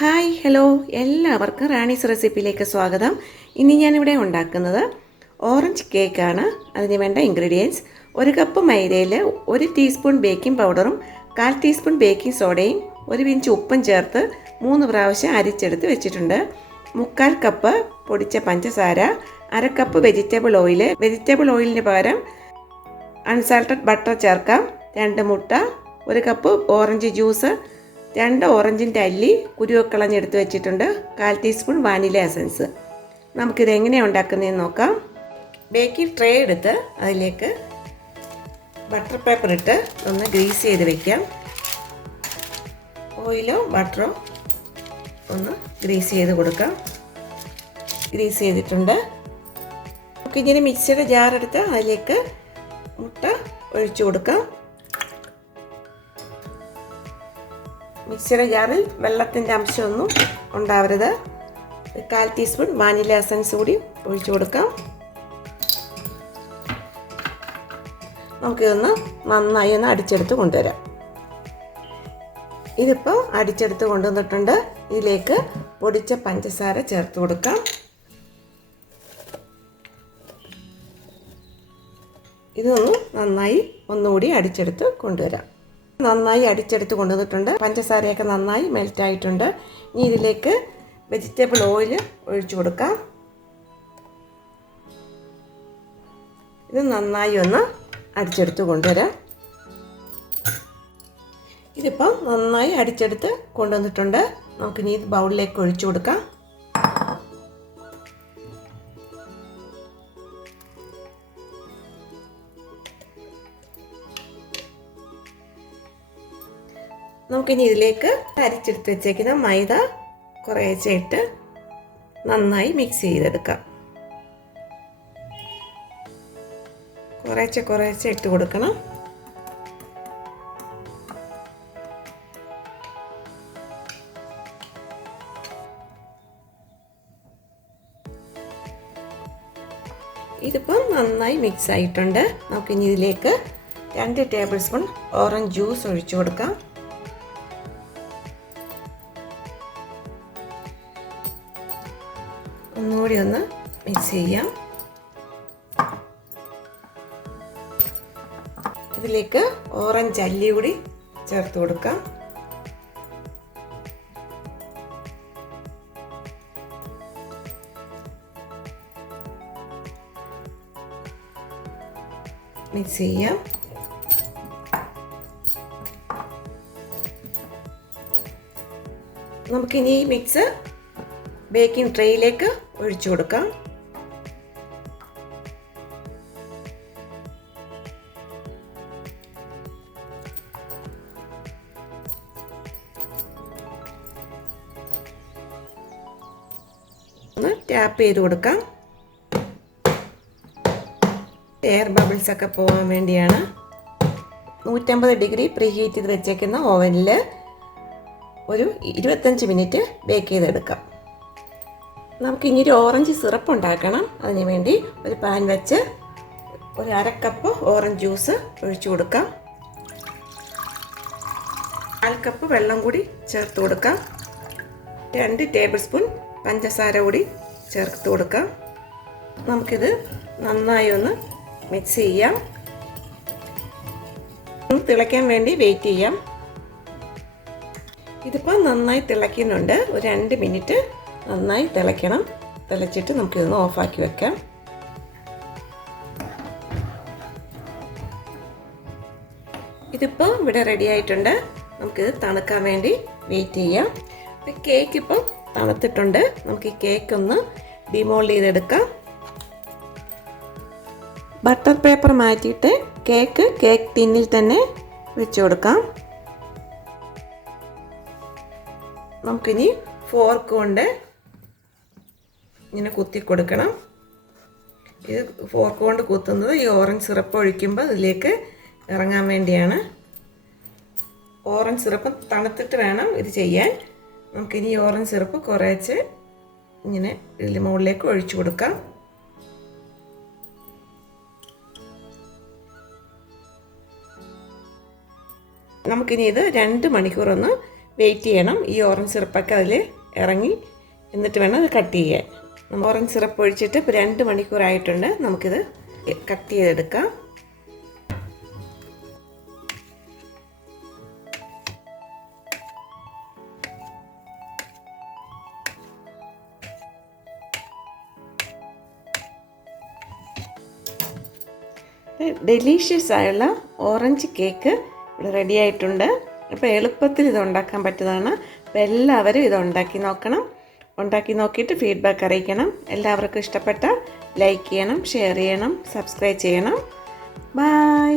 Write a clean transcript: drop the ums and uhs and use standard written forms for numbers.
Hi hello എല്ലാവർക്കും റാണീസ് റെസിപ്പിയിലേക്ക് സ്വാഗതം. ഇനി ഞാനിവിടെ ഉണ്ടാക്കുന്നത് ഓറഞ്ച് കേക്കാണ്. അതിന് വേണ്ട ഇൻഗ്രീഡിയൻസ്: 1 കപ്പ് മൈദയിൽ 1 ടീസ്പൂൺ ബേക്കിംഗ് പൗഡറും 1/4 ടീസ്പൂൺ ബേക്കിംഗ് സോഡയും 1 പിഞ്ച് ഉപ്പും ചേർത്ത് 3 പ്രാവശ്യം അരിച്ചെടുത്ത് വെച്ചിട്ടുണ്ട്. 3/4 കപ്പ് പൊടിച്ച പഞ്ചസാര, 1/2 കപ്പ് വെജിറ്റബിൾ ഓയിലിന് പകരം അൺസാൾട്ടഡ് ബട്ടർ ചേർക്കാം, 2 മുട്ട, 1 കപ്പ് ഓറഞ്ച് ജ്യൂസ്, 2 ഓറഞ്ചിൻ്റെ അല്ലി കുരുവൊക്കെ കളഞ്ഞെടുത്ത് വെച്ചിട്ടുണ്ട്, 1/4 ടീസ്പൂൺ വാനില എസൻസ്. നമുക്കിത് എങ്ങനെയാണ് ഉണ്ടാക്കുന്നതെന്ന് നോക്കാം. ബേക്കിംഗ് ട്രേ എടുത്ത് അതിലേക്ക് ബട്ടർ പേപ്പർ ഇട്ട് ഒന്ന് ഗ്രീസ് ചെയ്ത് വയ്ക്കാം. ഓയിലോ ബട്ടറോ ഒന്ന് ഗ്രീസ് ചെയ്ത് കൊടുക്കാം. ഗ്രീസ് ചെയ്തിട്ടുണ്ട്. നമുക്കിങ്ങനെ മിക്സിയുടെ ജാറെടുത്ത് അതിലേക്ക് മുട്ട ഒഴിച്ചു കൊടുക്കാം. മിക്സിയുടെ ജാറിൽ വെള്ളത്തിൻ്റെ അംശമൊന്നും ഉണ്ടാവരുത്. 1/4 ടീസ്പൂൺ വാനില എസൻസ് കൂടി ഒഴിച്ചു കൊടുക്കാം. നമുക്കിതൊന്ന് നന്നായി ഒന്ന് അടിച്ചെടുത്ത് കൊണ്ടുവരാം. ഇതിപ്പോൾ അടിച്ചെടുത്ത് കൊണ്ടുവന്നിട്ടുണ്ട്. ഇതിലേക്ക് പൊടിച്ച പഞ്ചസാര ചേർത്ത് കൊടുക്കാം. ഇതൊന്ന് നന്നായി ഒന്നുകൂടി അടിച്ചെടുത്ത് കൊണ്ടുവരാം. നന്നായി അടിച്ചെടുത്ത് കൊണ്ടുവന്നിട്ടുണ്ട്. പഞ്ചസാരയൊക്കെ നന്നായി മെൽറ്റ് ആയിട്ടുണ്ട്. ഇനി ഇതിലേക്ക് വെജിറ്റബിൾ ഓയിൽ ഒഴിച്ചു കൊടുക്കാം. ഇത് നന്നായി ഒന്ന് അടിച്ചെടുത്ത് കൊണ്ടുവരാം. ഇതിപ്പോൾ നന്നായി അടിച്ചെടുത്ത് കൊണ്ടുവന്നിട്ടുണ്ട്. നമുക്കിനി ഇത് ബൗളിലേക്ക് ഒഴിച്ചു കൊടുക്കാം. നമുക്കിനി ഇതിലേക്ക് അരിച്ചെടുത്ത് വെച്ചേക്കുന്ന മൈദ കുറേശ്ശെ ഇട്ട് നന്നായി മിക്സ് ചെയ്തെടുക്കാം. കുറേശ്ശെ ഇട്ട് കൊടുക്കണം. ഇതിപ്പോൾ നന്നായി മിക്സ് ആയിട്ടുണ്ട്. നമുക്കിനി ഇതിലേക്ക് 2 ടേബിൾ സ്പൂൺ ഓറഞ്ച് ജ്യൂസ് ഒഴിച്ചു കൊടുക്കാം. ഒന്നുകൂടി ഒന്ന് മിക്സ് ചെയ്യാം. ഇതിലേക്ക് ഓറഞ്ച് അല്ലി കൂടി ചേർത്ത് കൊടുക്കാം. മിക്സ് ചെയ്യാം. നമുക്കിനി ഈ മിക്സ് ബേക്കിംഗ് ട്രേയിലേക്ക് ഒഴിച്ചു കൊടുക്കാം. ഒന്ന് ടാപ്പ് ചെയ്ത് കൊടുക്കാം. എയർ ബബിൾസ് ഒക്കെ പോകാൻ വേണ്ടിയാണ്. 150 ഡിഗ്രി പ്രീഹീറ്റ് ചെയ്ത് വെച്ചേക്കുന്ന ഓവനിൽ ഒരു 25 മിനിറ്റ് ബേക്ക് ചെയ്തെടുക്കാം. നമുക്കിനി ഒരു ഓറഞ്ച് സിറപ്പ് ഉണ്ടാക്കണം. അതിന് വേണ്ടി ഒരു പാൻ വെച്ച് 1/2 കപ്പ് ഓറഞ്ച് ജ്യൂസ് ഒഴിച്ചു കൊടുക്കാം. 1/4 കപ്പ് വെള്ളം കൂടി ചേർത്ത് കൊടുക്കാം. 2 ടേബിൾ സ്പൂൺ പഞ്ചസാര കൂടി ചേർത്ത് കൊടുക്കാം. നമുക്കിത് നന്നായി ഒന്ന് മിക്സ് ചെയ്യാം. തിളയ്ക്കാൻ വേണ്ടി വെയിറ്റ് ചെയ്യാം. ഇതിപ്പോൾ നന്നായി തിളയ്ക്കുന്നുണ്ട്. ഒരു 2 മിനിറ്റ് നന്നായി തിളയ്ക്കണം. തിളച്ചിട്ട് നമുക്കിതൊന്ന് ഓഫാക്കി വെക്കാം. ഇതിപ്പോൾ ഇവിടെ റെഡി ആയിട്ടുണ്ട്. നമുക്കിത് തണുക്കാൻ വേണ്ടി വെയിറ്റ് ചെയ്യാം. കേക്ക് ഇപ്പോൾ തണുത്തിട്ടുണ്ട്. നമുക്ക് ഈ കേക്ക് ഒന്ന് ഡിമോൾഡ് ചെയ്തെടുക്കാം. ബട്ടർ പേപ്പർ മാറ്റിയിട്ട് കേക്ക് ടിന്നിൽ തന്നെ വെച്ച് കൊടുക്കാം. നമുക്കിനി ഫോർക്ക് കൊണ്ട് ഇങ്ങനെ കുത്തി കൊടുക്കണം. ഇത് ഫോർക്ക് കൊണ്ട് കുത്തുന്നത് ഈ ഓറഞ്ച് സിറപ്പ് ഒഴിക്കുമ്പോൾ ഇതിലേക്ക് ഇറങ്ങാൻ വേണ്ടിയാണ്. ഓറഞ്ച് സിറപ്പ് തണുത്തിട്ട് വേണം ഇത് ചെയ്യാൻ. നമുക്കിനി ഈ ഓറഞ്ച് സിറപ്പ് കുറേശ്ശെ ഇങ്ങനെ ഇതിൽ മുകളിലേക്ക് ഒഴിച്ചു കൊടുക്കാം. നമുക്കിനി ഇത് 2 മണിക്കൂറൊന്ന് വെയിറ്റ് ചെയ്യണം. ഈ ഓറഞ്ച് സിറപ്പൊക്കെ അതിൽ ഇറങ്ങി എന്നിട്ട് വേണം അത് കട്ട് ചെയ്യാൻ. നമ്മൾ ഓറഞ്ച് സിറപ്പ് ഒഴിച്ചിട്ട് ഇപ്പോൾ 2 മണിക്കൂറായിട്ടുണ്ട്. നമുക്കിത് കട്ട് ചെയ്തെടുക്കാം. ഡെലീഷ്യസ് ആയുള്ള ഓറഞ്ച് കേക്ക് ഇവിടെ റെഡി ആയിട്ടുണ്ട്. അപ്പോൾ എളുപ്പത്തിൽ ഇത് ഉണ്ടാക്കാൻ പറ്റുന്നതാണ്. അപ്പോൾ എല്ലാവരും ഇത് ഉണ്ടാക്കി നോക്കണം. ഉണ്ടാക്കി നോക്കിയിട്ട് ഫീഡ്ബാക്ക് അറിയിക്കണം. എല്ലാവർക്കും ഇഷ്ടപ്പെട്ട ലൈക്ക് ചെയ്യണം, ഷെയർ ചെയ്യണം, സബ്സ്ക്രൈബ് ചെയ്യണം. ബൈ.